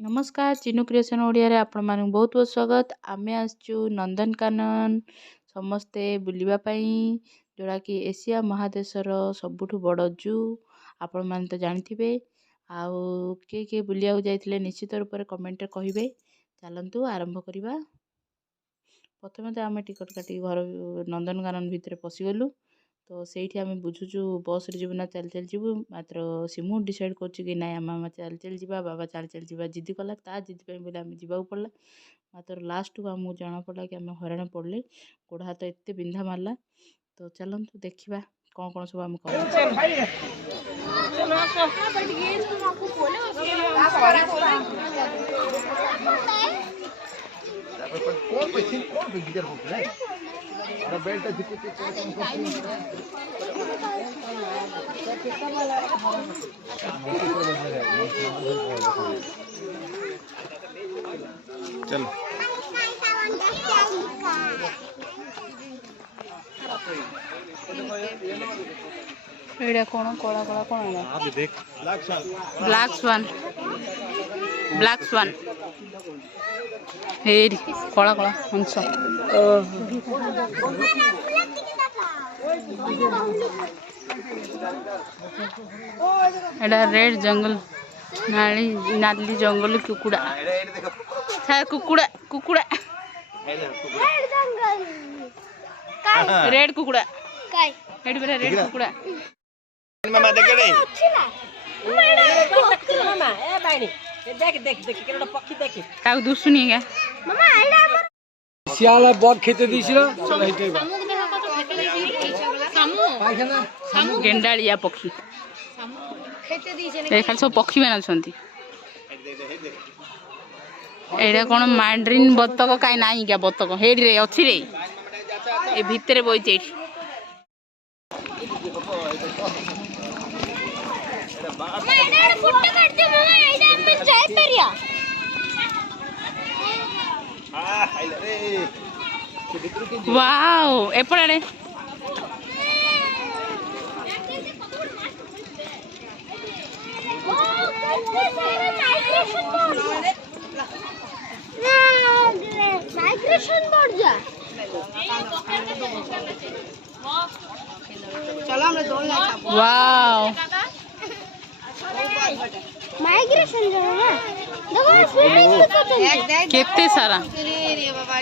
नमस्कार चिनु क्रिएशन ओडिया रे आपण मानक बहुत बहुत स्वागत। आमे आसचु नंदनकानन समस्ते बुलिबा पई जोड़ा कि एशिया महादेशर सबुठु बड़ जू आपण माने तो जानिथिबे। आउ के बुलिया जाइथिले निश्चित रूप से कमेंट रे कहिबे। चलंतु आरंभ करिबा। प्रथमे तो आमे टिकट काटी घर नंदनकानन भितर पसिगलु। तो ସେଇଠି ଆମେ ବୁଝୁଛୁ ବସ୍ରେ ଯିବୁ ନା ଚାଲି ଚାଲି ଯିବୁ। ମାତ୍ର ସିମୁ ଡିସାଇଡ୍ କରୁଛୁ କି ନାଇଁ ଆମେ ଚାଲି ଚାଲି ଯିବା, ବାବା ଚାଲି ଚାଲି ଯିବା ଜିଦି କଲା। ତା ଜିଦି ପାଇଁ ବୋଲି ଆମେ ଯିବାକୁ ପଡ଼ିଲା। ମାତ୍ର ଲାଷ୍ଟକୁ ଆମକୁ ଜଣା ପଡ଼ିଲା କି ଆମେ ହଇରାଣ ପଡ଼ିଲେ, ଗୋଡ଼ ହାତ ଏତେ ବିନ୍ଧା ମାରିଲା। ତ ଚାଲନ୍ତୁ ଦେଖିବା କ'ଣ କ'ଣ ସବୁ ଆମେ କରିବା। चलो ଏଇଟା କ'ଣ କଳା କଳା କ'ଣ ହେଲା? आप देख ବ୍ଲାକ୍ ସ୍ୱାନ୍ ହେଇରି କଳା କଳା ହଂସ। ଏଇଟା ରେଡ୍ ଜଙ୍ଗଲ ନାଲି ଜଙ୍ଗଲ କୁକୁଡ଼ା କୁକୁଡ଼ା କୁକୁଡ଼ା ରେଡ୍ କୁକୁଡ଼ା ଏଠି ପୁରା ରେଡ୍ କୁକୁଡ଼ା। मामा देख रे ତାକୁ ଦୁଷୁନି ଆଜ୍ଞା শিয়াল বক খেতে দিয়েছিল ଗେଣ୍ଡାଳିଆ ପକ୍ଷୀ ଖାଲି ସବୁ ପକ୍ଷୀ ମାନେ ଅଛନ୍ତି। ଏଇଟା କ'ଣ ମାଣ୍ଡ୍ରିନ୍ ବତକ କାଇଁ ନାହିଁ କିଆ ବତକ ହେଇରେ ଅଛି ରେ ଏ ଭିତରେ ବଇଛି ଏଇଠି। वाओ एपड़े वाओ माइग्रेशन जो है ना केते सारा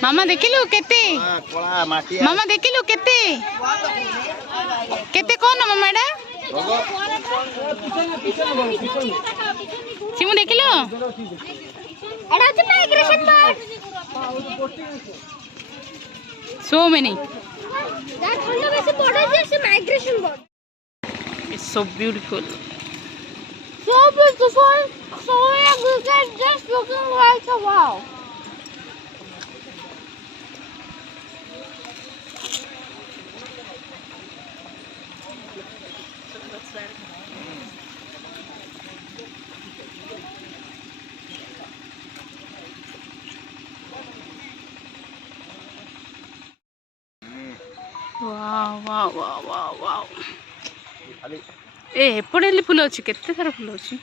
मामा देखिलु केते मामा देखिलु केते केते कोन मामा एडा सिमु देखिलु एडा छ migration bird so many that हल्ला वैसे बड़ा जैसे migration bird it's so beautiful so everything just looking like a wow. wow wow wow wow wow A एपटे full अच्छी केते सारा फुल अच्छी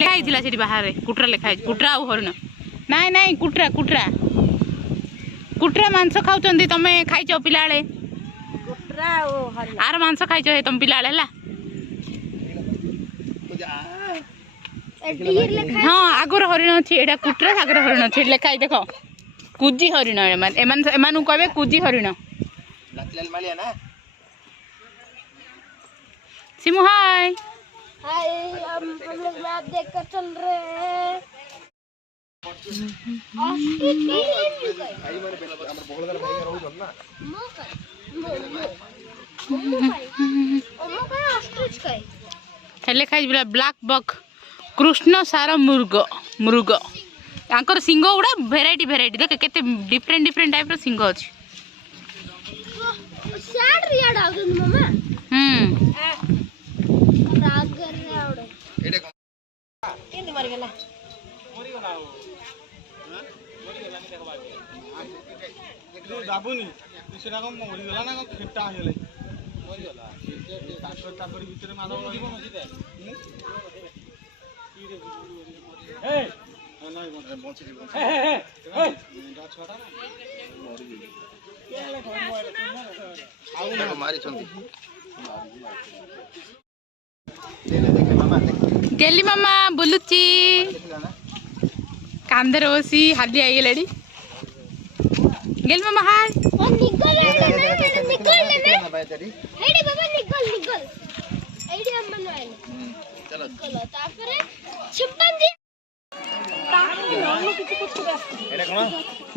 लिखाई थिला सेठी बाहर रे कुटरा लिखाई कुटरा आ हरिण नाई नाई कुटरा कुटरा कुटरा मांस खाउचंदी तमे खाइचो पिलाळे कुटरा ओ हरिण आर मांस खाइचो हे तम पिलाळे हला हां आगर हरिण अछि एडा कुटरा आगर हरिण अछि लिखाई देखो कुजी हरिण एमान कहबे कुजी हरिण लाल मालिया ना सिमू हाय हाय हम लोग मैप देखकर चल रहे हैं। हेले खाई ब्लैक बक कृष्ण सार मृग मृग तांकर सिंह गुड़ा भेराइटी भेराइटी देख केते डिफरेंट डिफरेंट टाइप रो सिंह अछि सैड रियाड आउन मम्मा रागर रे आवडे एडे केंदी मरि गेला देखबा जाबुनी सेटा को मरि गेला ना खेटा हेले मरि गेला ताकर भीतर मानव नदी बन अछि दे की रे गेली मामा बुलुची कांदर बसी हाली आईगलाड़ी गेली मामा हाय निकल हेडी बाबा निकल एडी अम्मन आइल चलो तापरे चिंपांजी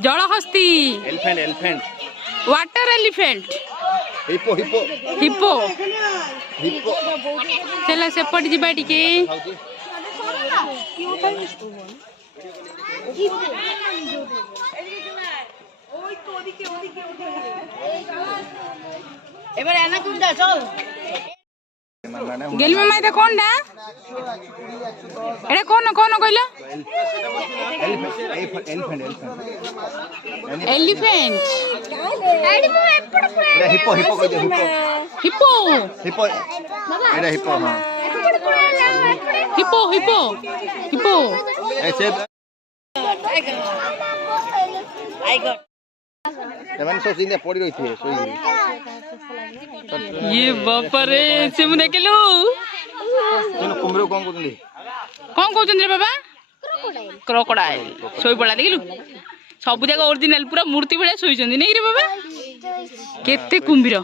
जल हस्ती elephant water elephant hippo hippo hippo hippo चला सेपट जीवा टिके এবার এনা কুন্ডা চল गेली मामा এটা কোনটা এটা কোন কইলো एलिफेंट एडी मो एपड़ पुरा एटा हिप्पो हिप्पो कह दे हिप्पो हिप्पो हिप्पो एटा हिप्पो हां एपड़ पुरा हिप्पो हिप्पो हिप्पो ऐसे एमन सब सिंदे पड़ी रही थी सोई ये बाप रे से मुने केलु किनो कुमरो कोन कोतली कोन कहउछन रे बाबा क्रोकोडाइल सोई पड़ा देखिलु सब जगह ओरिजिनल पूरा मूर्ति भले सोईचंदी नै रे बाबा केते कुंभीर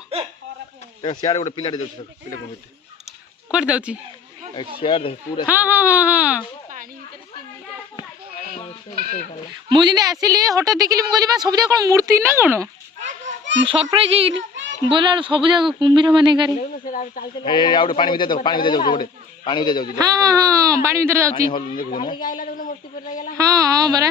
ते सियार गोटे पिलाटे दउछ पिले कुमरो कोड दउची एक सियार दे पूरा हां हां हां हां मु जिने आसिली हठात देखिली मु कहली सब जगह कोन मूर्ति ना कोन सरप्राइज हेली बोला सब जगह कुंभीर माने करे ए आउडे पानी भीतर दो पानी भीतर जाउ गोटे पानी भीतर जाउ हां हां हां पानी भीतर जाउची हां हां बरा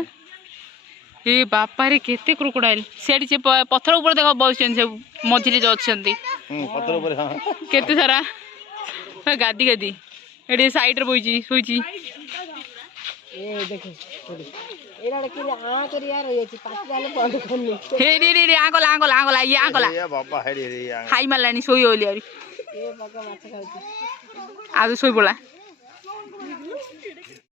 ए बापा रे केते क्रोकोडाइल सेडी से पत्थर ऊपर देखो बसछन से मझिरे जो अछंती पत्थर ऊपर हां केते सारा गादी गादी एडी साइड रे बोइची सोइची ए देखो एरा के आ कर यार होई छी पाछ जाले बंद करनी हे रे रे आंगला आंगला आंगला ये आंगला ए बाबा हेडी रे हाई मारलानी सोई होली अभी ए बगा माछ खाउची आज सोई बोला